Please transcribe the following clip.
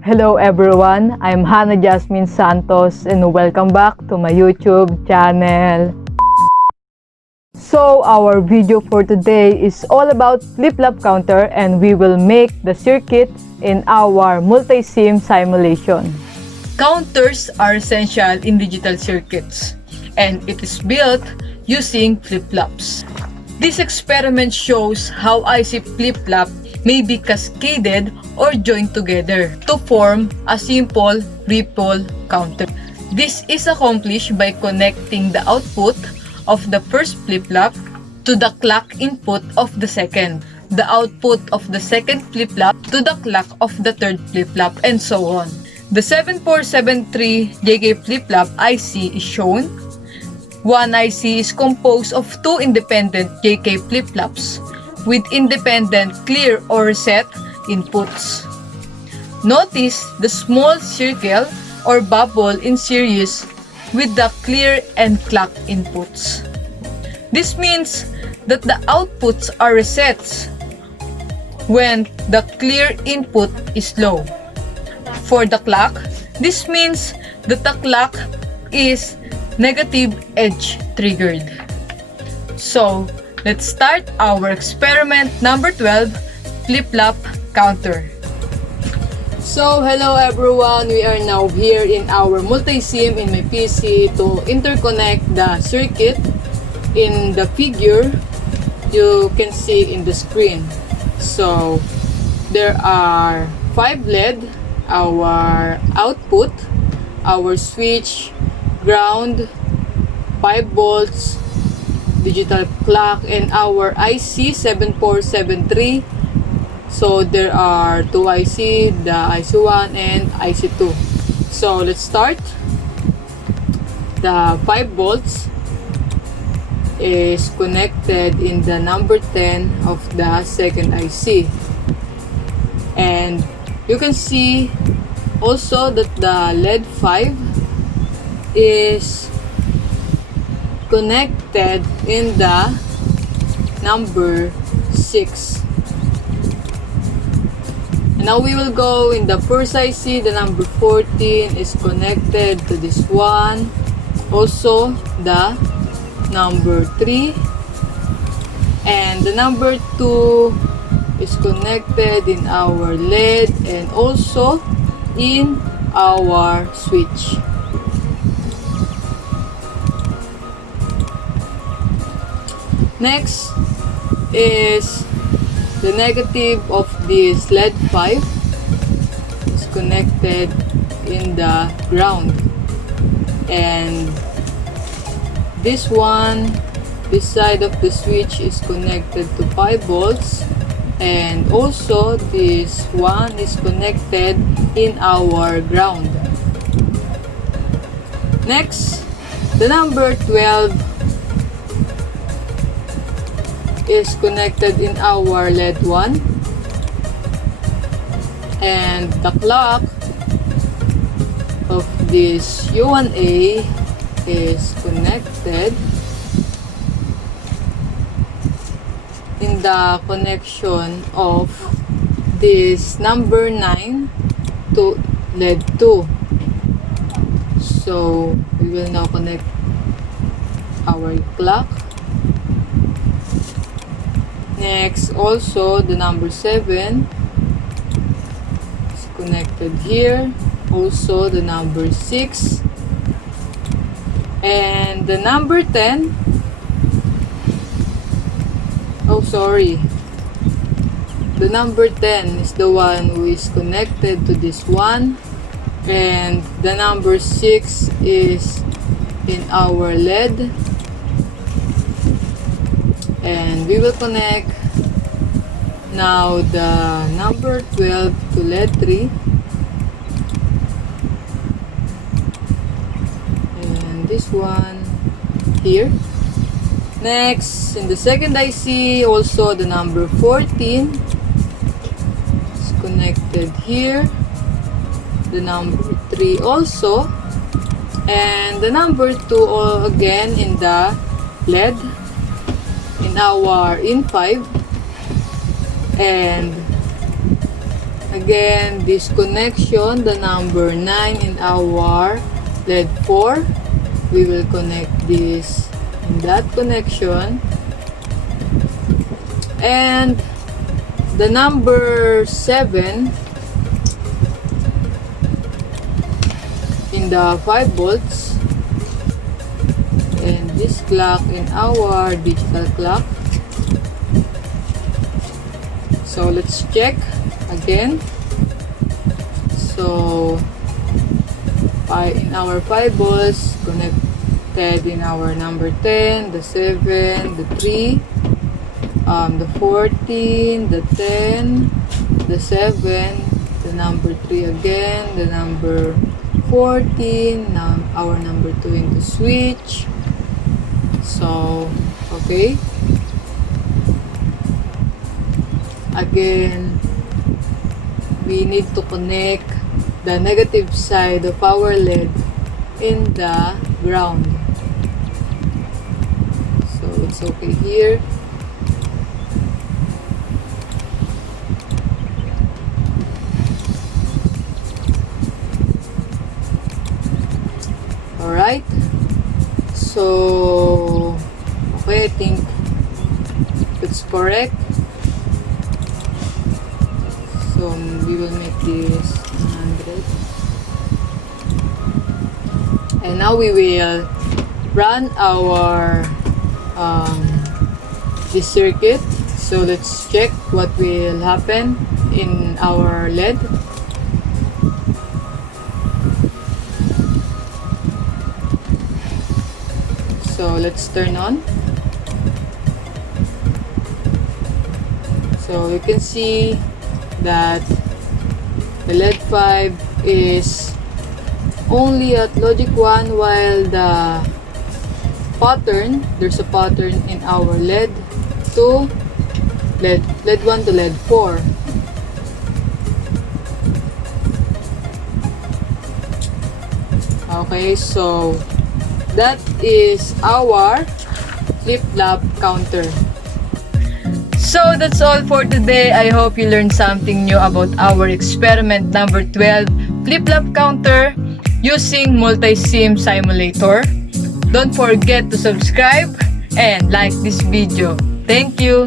Hello everyone, I'm Hannah Jasmine Santos and welcome back to my YouTube channel. So our video for today is all about flip-flop counter and we will make the circuit in our multi-sim simulation. Counters are essential in digital circuits and it is built using flip-flops. This experiment shows how IC flip-flop may be cascaded or joined together to form a simple ripple counter. This is accomplished by connecting the output of the first flip-flop to the clock input of the second, the output of the second flip-flop to the clock of the third flip-flop, and so on. The 7473 JK flip-flop IC is shown. One IC is composed of two independent JK flip-flops with independent clear or reset inputs. Notice the small circle or bubble in series with the clear and clock inputs. This means that the outputs are resets when the clear input is low. For the clock, this means that the clock is negative edge triggered. So, let's start our experiment number 12, flip-flop counter. So, hello everyone, we are now here in our multi-sim in my PC to interconnect the circuit in the figure you can see in the screen. So, there are 5 LED, our output, our switch, ground, 5 volts, digital clock, and our IC 7473. So there are 2 IC, the IC1 and IC2. So let's start. The 5 volts is connected in the number 10 of the second IC. And you can see also that the LED 5 is connected in the number 6. And now we will go in the first IC, the number 14 is connected to this one. Also the number 3. And the number 2 is connected in our LED and also in our switch. Next is the negative of this LED 5 is connected in the ground, and this one, this side of the switch is connected to 5 volts, and also this one is connected in our ground. Next, the number 12 is connected in our LED 1, and the clock of this U1A is connected in the connection of this number 9 to LED 2. So we will now connect our clock. Next, also the number 7 is connected here. Also the number 6. And the number 10. Oh, sorry. The number 10 is the one who is connected to this one. And the number 6 is in our LED. And we will connect now the number 12 to LED 3, and this one here. Next, in the second IC, also the number 14 is connected here, the number 3 also, and the number 2 again in the LED in our in 5, and Again, this connection, the number 9 in our LED 4, we will connect this in that connection. And the number 7 in the 5 volts, and this clock in our digital clock. So let's check again. So in our 5 volts connected in our number 10, the 7, the 3, the 14, the 10, the 7, the number 3 again, the number 14, now our number 2 in the switch. So okay, again we need to connect the negative side of our LED in the ground. So it's okay here. Alright, so okay, I think it's correct. So we will make this 100, and now we will run our this circuit. So let's check what will happen in our LED. So let's turn on. So you can see that the LED 5 is only at logic 1, while the pattern, there's a pattern in our LED 2, LED 1 to LED 4. Okay, so that is our flip-flop counter. So that's all for today. I hope you learned something new about our experiment number 12, flip-flop counter using multi-sim simulator. Don't forget to subscribe and like this video. Thank you.